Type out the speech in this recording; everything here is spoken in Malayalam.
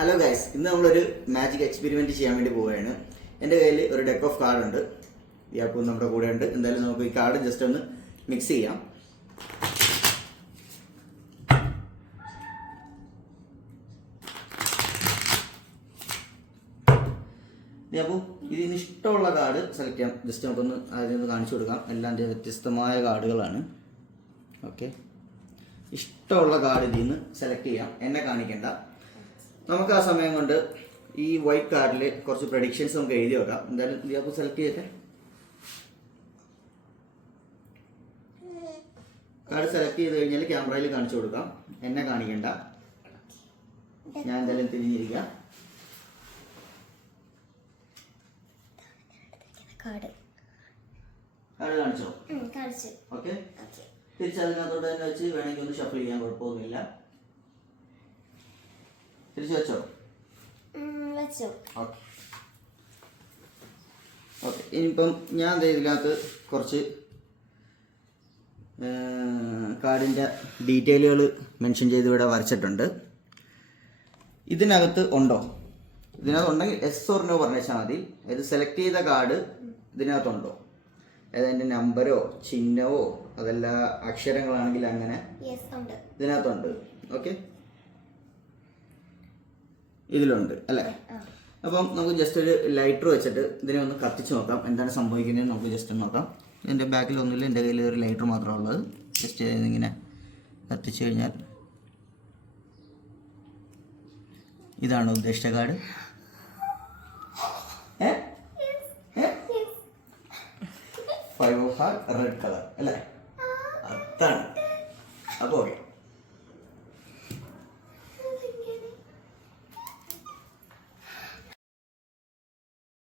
ഹലോ ഗൈസ്, ഇന്ന് നമ്മളൊരു മാജിക് എക്സ്പെരിമെന്റ് ചെയ്യാൻ വേണ്ടി പോവുകയാണ്. എൻ്റെ കയ്യിൽ ഒരു ഡെക്ക് ഓഫ് കാർഡ് ഉണ്ട്. യാപ്പൂ നമ്മുടെ കൂടെ ഉണ്ട്. എന്തായാലും നമുക്ക് ഈ കാർഡ് ജസ്റ്റ് ഒന്ന് മിക്സ് ചെയ്യാം. യാപ്പൂ, ഇതിന് ഇഷ്ടമുള്ള കാർഡ് സെലക്ട് ചെയ്യാം. ജസ്റ്റ് നമുക്കൊന്ന് അതിനൊന്ന് കാണിച്ചു കൊടുക്കാം. എല്ലാം വ്യത്യസ്തമായ കാർഡുകളാണ്. ഓക്കെ, ഇഷ്ടമുള്ള കാർഡ് ഇതിൽ നിന്ന് സെലക്ട് ചെയ്യാം. എന്നെ കാണിക്കേണ്ട. നമുക്ക് ആ സമയം കൊണ്ട് ഈ വൈറ്റ് കാർഡിൽ കുറച്ച് പ്രഡിക്ഷൻസ് നമുക്ക് എഴുതി വെക്കാം. എന്തായാലും ഇതിപ്പോൾ സെലക്ട് ചെയ്തിട്ട് കാർഡ് സെലക്ട് ചെയ്ത് കഴിഞ്ഞാൽ ക്യാമറയിൽ കാണിച്ചു കൊടുക്കാം. എന്നെ കാണിക്കണ്ട. ഞാൻ എന്തായാലും തിരിഞ്ഞിരിക്കാം. കാർഡ് കാണിച്ചോ? ഓക്കെ, തിരിച്ചതിനകത്തോട്ട് തന്നെ വെച്ച് വേണമെങ്കിൽ ഒന്ന് ഷഫിൾ ചെയ്യാൻ കുഴപ്പമൊന്നുമില്ല. തിരിച്ചു വെച്ചോ? Okay okay. ഇനിയിപ്പം ഞാൻ ഇതിനകത്ത് കുറച്ച് കാർഡിൻ്റെ ഡീറ്റെയിലുകൾ മെൻഷൻ ചെയ്ത് ഇവിടെ വരച്ചിട്ടുണ്ട്. ഇതിനകത്ത് ഉണ്ടോ? ഇതിനകത്ത് ഉണ്ടെങ്കിൽ എസ് ഓർ നോ പറഞ്ഞാൽ മതി. ഇത് സെലക്ട് ചെയ്ത കാർഡ് ഇതിനകത്തുണ്ടോ? അതിൻ്റെ നമ്പരോ ചിഹ്നമോ അതല്ല അക്ഷരങ്ങളാണെങ്കിൽ അങ്ങനെ ഇതിനകത്തുണ്ട്. ഓക്കെ, ഇതിലുണ്ട് അല്ലേ? അപ്പം നമുക്ക് ജസ്റ്റ് ഒരു ലൈറ്റർ വെച്ചിട്ട് ഇതിനെ ഒന്ന് കത്തിച്ച് നോക്കാം. എന്താണ് സംഭവിക്കുന്നത് നമുക്ക് ജസ്റ്റ് നോക്കാം. എൻ്റെ ബാക്കിലൊന്നുമില്ല, എൻ്റെ കയ്യിൽ ഒരു ലൈറ്റർ മാത്രമേ ഉള്ളത്. ജസ്റ്റ് ഇങ്ങനെ കത്തിച്ച് കഴിഞ്ഞാൽ ഇതാണ് ഉദ്ദേശിച്ച card. Five of heart red colour അല്ലേ? അതാണ്.